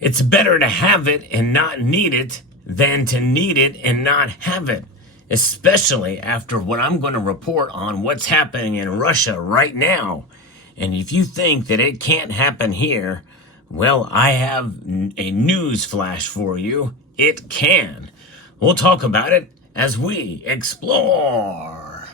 It's better to have it and not need it than to need it and not have it, especially after what I'm going to report on what's happening in Russia right now. And if you think that it can't happen here, well, I have a news flash for you. It can. We'll talk about it as we explore.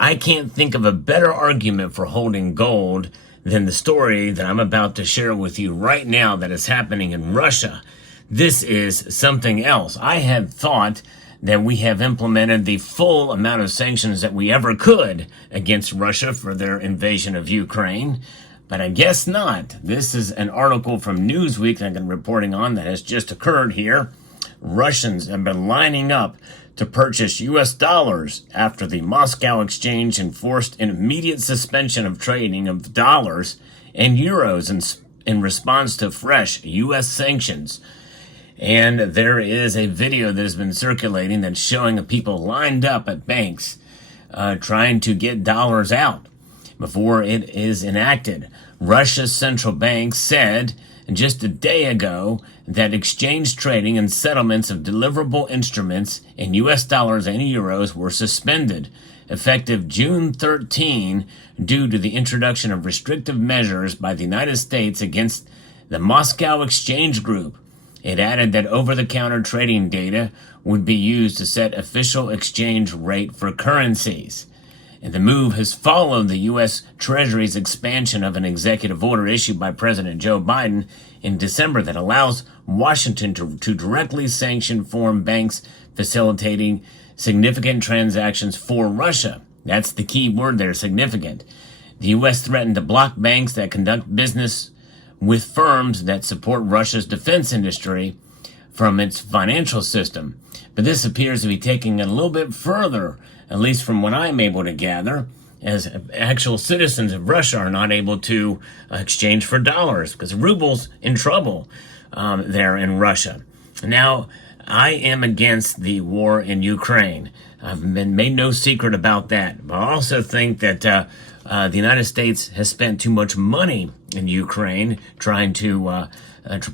I can't think of a better argument for holding gold than the story that I'm about to share with you right now that is happening in Russia. This is something else. I had thought that we have implemented the full amount of sanctions that we ever could against Russia for their invasion of Ukraine, but I guess not. This is an article from Newsweek that I'm reporting on that has just occurred here. Russians have been lining up to purchase U.S. dollars after the Moscow exchange enforced an immediate suspension of trading of dollars and euros in response to fresh U.S. sanctions. And there is a video that has been circulating that's showing people lined up at banks trying to get dollars out before it is enacted. Russia's central bank said just a day ago that exchange trading and settlements of deliverable instruments in U.S. dollars and euros were suspended, effective June 13, due to the introduction of restrictive measures by the United States against the Moscow Exchange Group. It added that over-the-counter trading data would be used to set official exchange rate for currencies. And the move has followed the U.S. Treasury's expansion of an executive order issued by President Joe Biden in December that allows Washington to directly sanction foreign banks facilitating significant transactions for Russia. That's the key word there, significant. The U.S. threatened to block banks that conduct business with firms that support Russia's defense industry from its financial system. But this appears to be taking it a little bit further, at least from what I'm able to gather, as actual citizens of Russia are not able to exchange for dollars because ruble's in trouble there in Russia. Now, I am against the war in Ukraine. I've been made no secret about that. But I also think that the United States has spent too much money in Ukraine trying to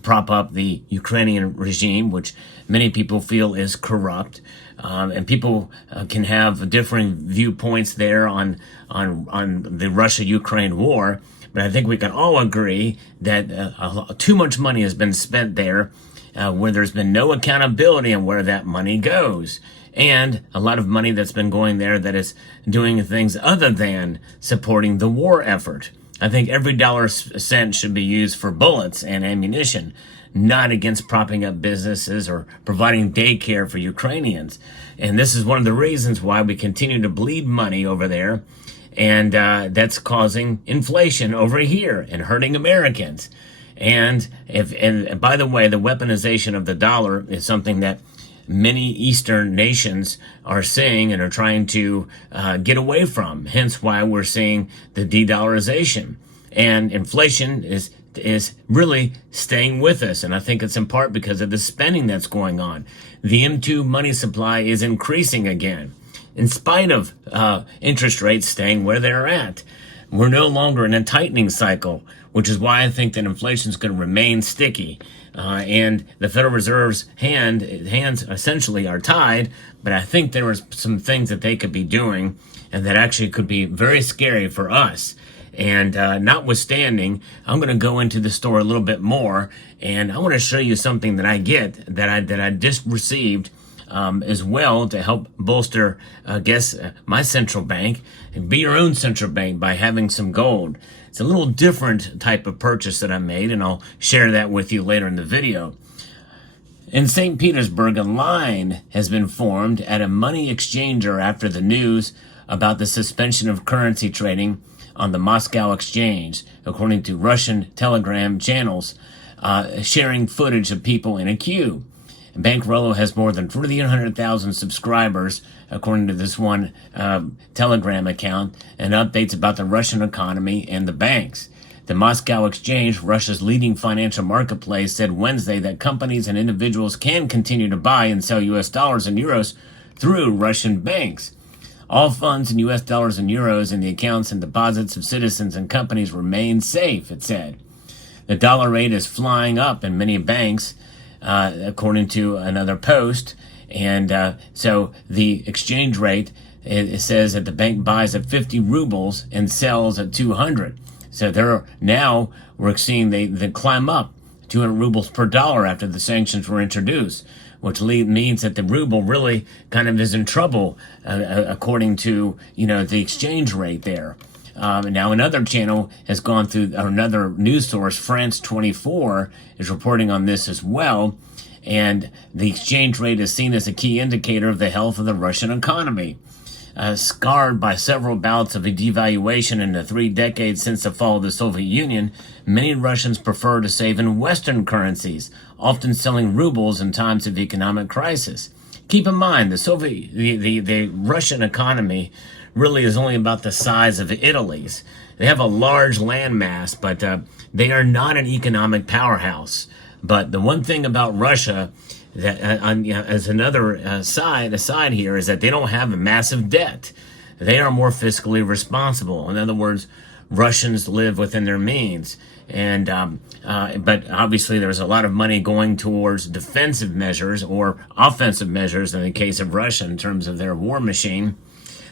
prop up the Ukrainian regime, which many people feel is corrupt. And people can have differing viewpoints there on the Russia-Ukraine war. But I think we can all agree that too much money has been spent there where there's been no accountability on where that money goes. And a lot of money that's been going there that is doing things other than supporting the war effort. I think every dollar cent should be used for bullets and ammunition, not against propping up businesses or providing daycare for Ukrainians. And this is one of the reasons why we continue to bleed money over there. And that's causing inflation over here and hurting Americans. And by the way, the weaponization of the dollar is something that many Eastern nations are seeing and are trying to get away from. Hence why we're seeing the de-dollarization. And inflation is really staying with us. And I think it's in part because of the spending that's going on. The M2 money supply is increasing again, in spite of interest rates staying where they're at. We're no longer in a tightening cycle, which is why I think that inflation is going to remain sticky. And the Federal Reserve's hands essentially are tied, but I think there are some things that they could be doing and that actually could be very scary for us. And notwithstanding, I'm going to go into the store a little bit more, and I want to show you something that I get that I just received as well to help bolster, my central bank, and be your own central bank by having some gold. It's a little different type of purchase that I made, and I'll share that with you later in the video. In St. Petersburg, a line has been formed at a money exchanger after the news about the suspension of currency trading on the Moscow exchange, according to Russian Telegram channels, sharing footage of people in a queue. Bankrollo has more than 300,000 subscribers, according to this one Telegram account, and updates about the Russian economy and the banks. The Moscow Exchange, Russia's leading financial marketplace, said Wednesday that companies and individuals can continue to buy and sell U.S. dollars and euros through Russian banks. All funds in U.S. dollars and euros in the accounts and deposits of citizens and companies remain safe, it said. The dollar rate is flying up in many banks, according to another post. And so the exchange rate, it says that the bank buys at 50 rubles and sells at 200. So we're seeing they climb up 200 rubles per dollar after the sanctions were introduced, which means that the ruble really kind of is in trouble, according to, the exchange rate there. Now another channel has gone through, or another news source, France 24, is reporting on this as well. And the exchange rate is seen as a key indicator of the health of the Russian economy. Scarred by several bouts of a devaluation in the 3 decades since the fall of the Soviet Union, many Russians prefer to save in Western currencies, often selling rubles in times of economic crisis. Keep in mind, the Russian economy really is only about the size of Italy's. They have a large landmass, but they are not an economic powerhouse. But the one thing about Russia, that as another aside here, is that they don't have a massive debt. They are more fiscally responsible. In other words, Russians live within their means. And but obviously there's a lot of money going towards defensive measures or offensive measures in the case of Russia in terms of their war machine.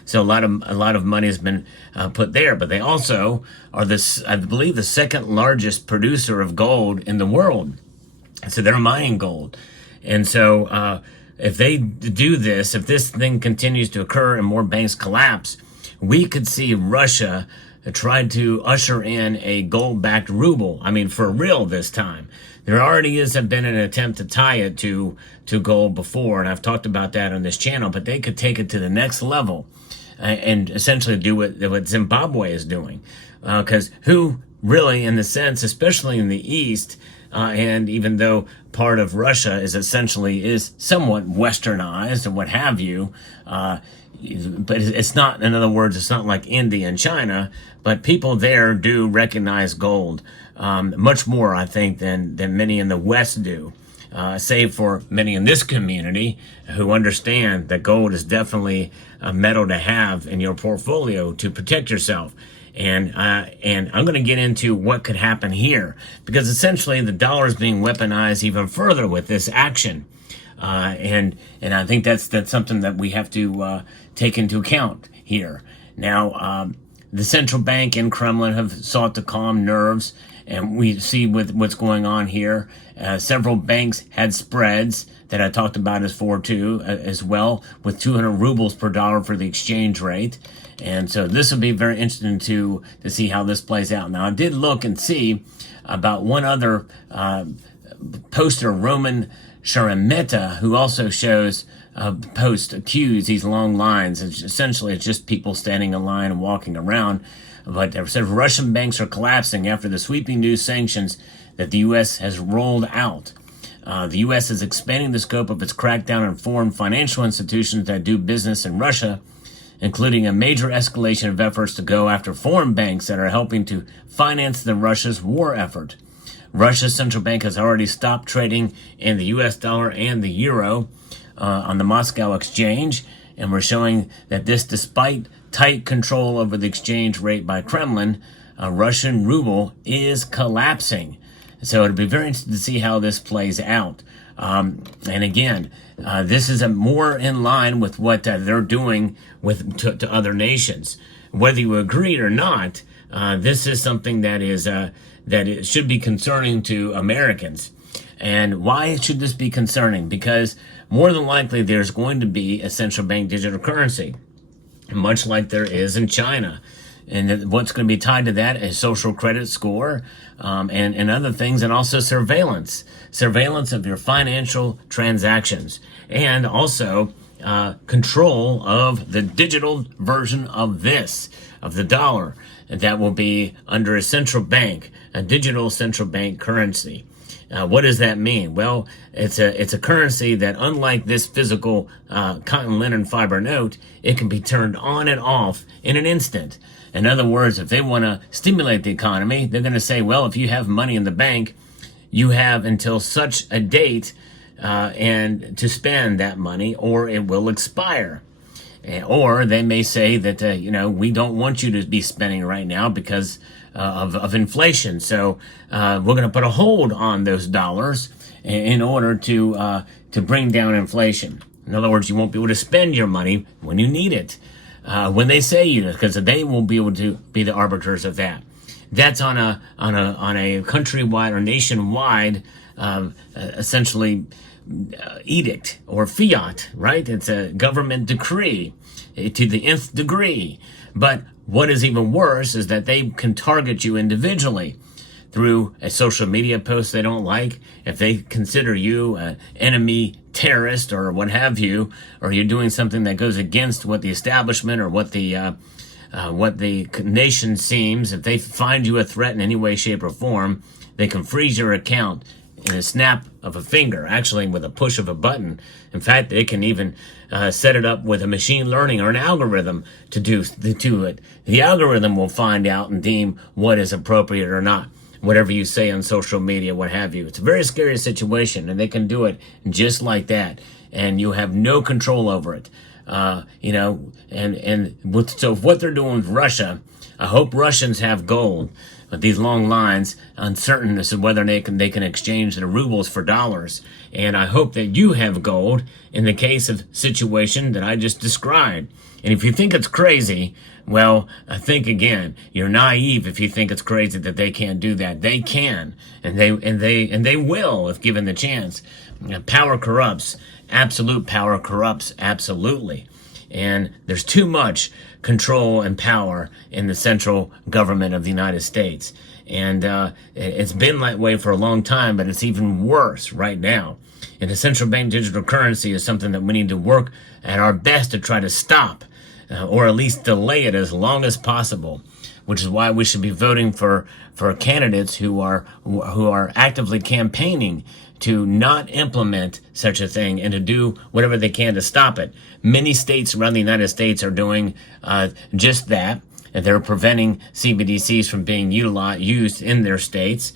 So a lot of money has been put there. But they also are I believe, the second largest producer of gold in the world. So they're mining gold. And so if they do this, if this thing continues to occur and more banks collapse, we could see Russia try to usher in a gold-backed ruble. I mean, for real this time. There already has been an attempt to tie it to gold before, and I've talked about that on this channel, but they could take it to the next level and essentially do what Zimbabwe is doing. Because who really, in the sense, especially in the East, and even though part of Russia is somewhat westernized and what have you, but it's not, in other words, it's not like India and China, but people there do recognize gold much more, I think, than many in the West do, save for many in this community who understand that gold is definitely a metal to have in your portfolio to protect yourself. And I'm going to get into what could happen here, because essentially the dollar is being weaponized even further with this action, and I think that's something that we have to take into account here. Now, the central bank and Kremlin have sought to calm nerves, and we see with what's going on here. Several banks had spreads that I talked about as well, with 200 rubles per dollar for the exchange rate. And so this will be very interesting to see how this plays out. Now, I did look and see about one other poster, Roman Sharameta, who also shows post cues, these long lines. Essentially, it's just people standing in line and walking around. But it said Russian banks are collapsing after the sweeping new sanctions that the U.S. has rolled out. The U.S. is expanding the scope of its crackdown on foreign financial institutions that do business in Russia, including a major escalation of efforts to go after foreign banks that are helping to finance Russia's war effort. Russia's central bank has already stopped trading in the U.S. dollar and the euro on the Moscow exchange, and we're showing that this, despite tight control over the exchange rate by Kremlin, Russian ruble is collapsing. So it'll be very interesting to see how this plays out. And again, this is more in line with what they're doing to other nations. Whether you agree or not, this is something that it should be concerning to Americans. And why should this be concerning? Because more than likely there's going to be a central bank digital currency, much like there is in China. And what's going to be tied to that is social credit score and other things, and also surveillance of your financial transactions, and also control of the digital version of the dollar, and that will be under a central bank, a digital central bank currency. What does that mean? Well, it's a currency that, unlike this physical cotton linen fiber note, it can be turned on and off in an instant. In other words, if they want to stimulate the economy, they're going to say, well, if you have money in the bank, you have until such a date and to spend that money, or it will expire. Or they may say that, we don't want you to be spending right now because of inflation. So we're going to put a hold on those dollars in order to bring down inflation. In other words, you won't be able to spend your money when you need it, when they say you, because they will be able to be the arbiters of that. That's on a countrywide or nationwide, essentially, edict or fiat, right? It's a government decree to the nth degree. But what is even worse is that they can target you individually through a social media post they don't like. If they consider you an enemy terrorist or what have you, or you're doing something that goes against what the establishment or what the nation seems, if they find you a threat in any way, shape, or form, they can freeze your account in a snap of a finger, actually with a push of a button. In fact, they can even set it up with a machine learning or an algorithm to do it. The algorithm will find out and deem what is appropriate or not, whatever you say on social media, what have you. It's a very scary situation, and they can do it just like that, and you have no control over it. So what they're doing with Russia, I hope Russians have gold. But these long lines, uncertain as to whether they can exchange their rubles for dollars. And I hope that you have gold in the case of situation that I just described. And if you think it's crazy, well, I think again, you're naive if you think it's crazy that they can't do that. They can, and they will if given the chance. Power corrupts. Absolute power corrupts absolutely. And there's too much control and power in the central government of the United States. And it's been that way for a long time, but it's even worse right now. And the central bank digital currency is something that we need to work at our best to try to stop, or at least delay it as long as possible, which is why we should be voting for candidates who are actively campaigning to not implement such a thing and to do whatever they can to stop it. Many states around the United States are doing just that. And they're preventing CBDCs from being used in their states,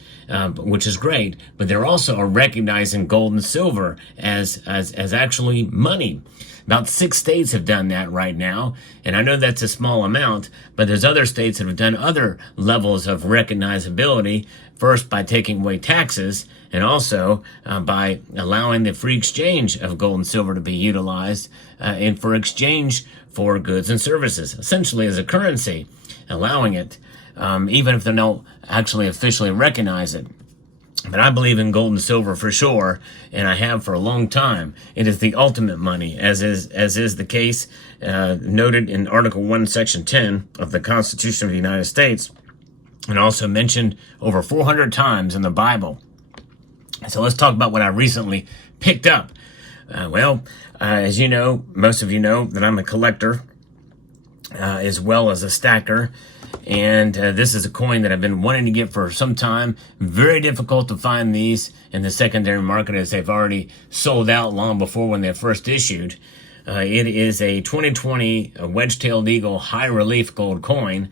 which is great. But they're also recognizing gold and silver as actually money. About 6 states have done that right now. And I know that's a small amount, but there's other states that have done other levels of recognizability, first by taking away taxes, and also by allowing the free exchange of gold and silver to be utilized and for exchange for goods and services, essentially as a currency, allowing it, even if they don't actually officially recognize it. But I believe in gold and silver for sure, and I have for a long time. It is the ultimate money, as is the case noted in Article 1, Section 10 of the Constitution of the United States, and also mentioned over 400 times in the Bible. So let's talk about what I recently picked up. As you know, most of you know that I'm a collector as well as a stacker. And this is a coin that I've been wanting to get for some time. Very difficult to find these in the secondary market, as they've already sold out long before when they first issued. It is a 2020 wedge-tailed eagle high relief gold coin.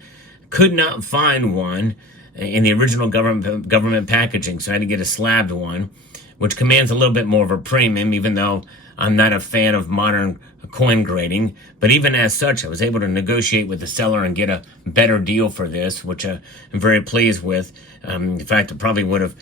Could not find one in the original government packaging, so I had to get a slabbed one, which commands a little bit more of a premium, even though I'm not a fan of modern coin grading. But even as such, I was able to negotiate with the seller and get a better deal for this, which I'm very pleased with. In fact, I probably would have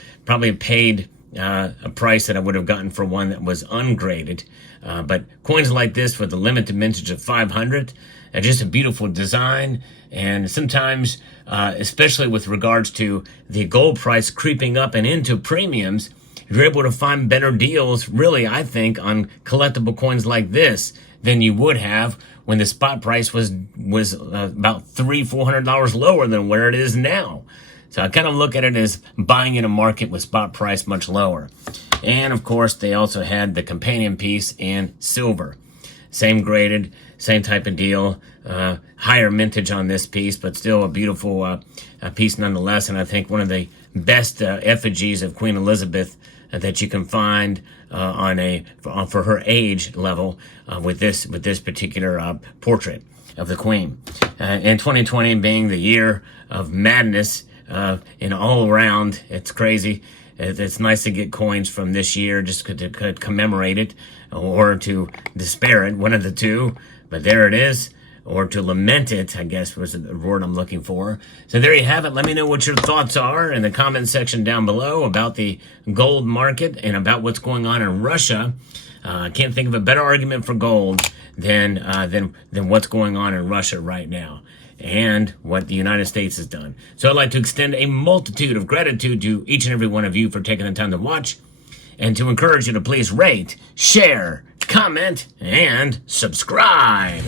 paid a price that I would have gotten for one that was ungraded. But coins like this with a limited mintage of 500, just a beautiful design. And sometimes, especially with regards to the gold price creeping up and into premiums, you're able to find better deals, really, I think, on collectible coins like this than you would have when the spot price was about $300-400 lower than where it is now. So I kind of look at it as buying in a market with spot price much lower. And of course, they also had the companion piece in silver. Same graded, same type of deal, higher mintage on this piece, but still a beautiful piece nonetheless. And I think one of the best effigies of Queen Elizabeth that you can find for her age level with this particular portrait of the Queen. And 2020 being the year of madness in all around, it's crazy. It's nice to get coins from this year just to commemorate it or to despair it, one of the two. But there it is, or to lament it, I guess was the word I'm looking for. So there you have it. Let me know what your thoughts are in the comment section down below about the gold market and about what's going on in Russia. I can't think of a better argument for gold than what's going on in Russia right now and what the United States has done. So I'd like to extend a multitude of gratitude to each and every one of you for taking the time to watch, and to encourage you to please rate, share, comment, and subscribe.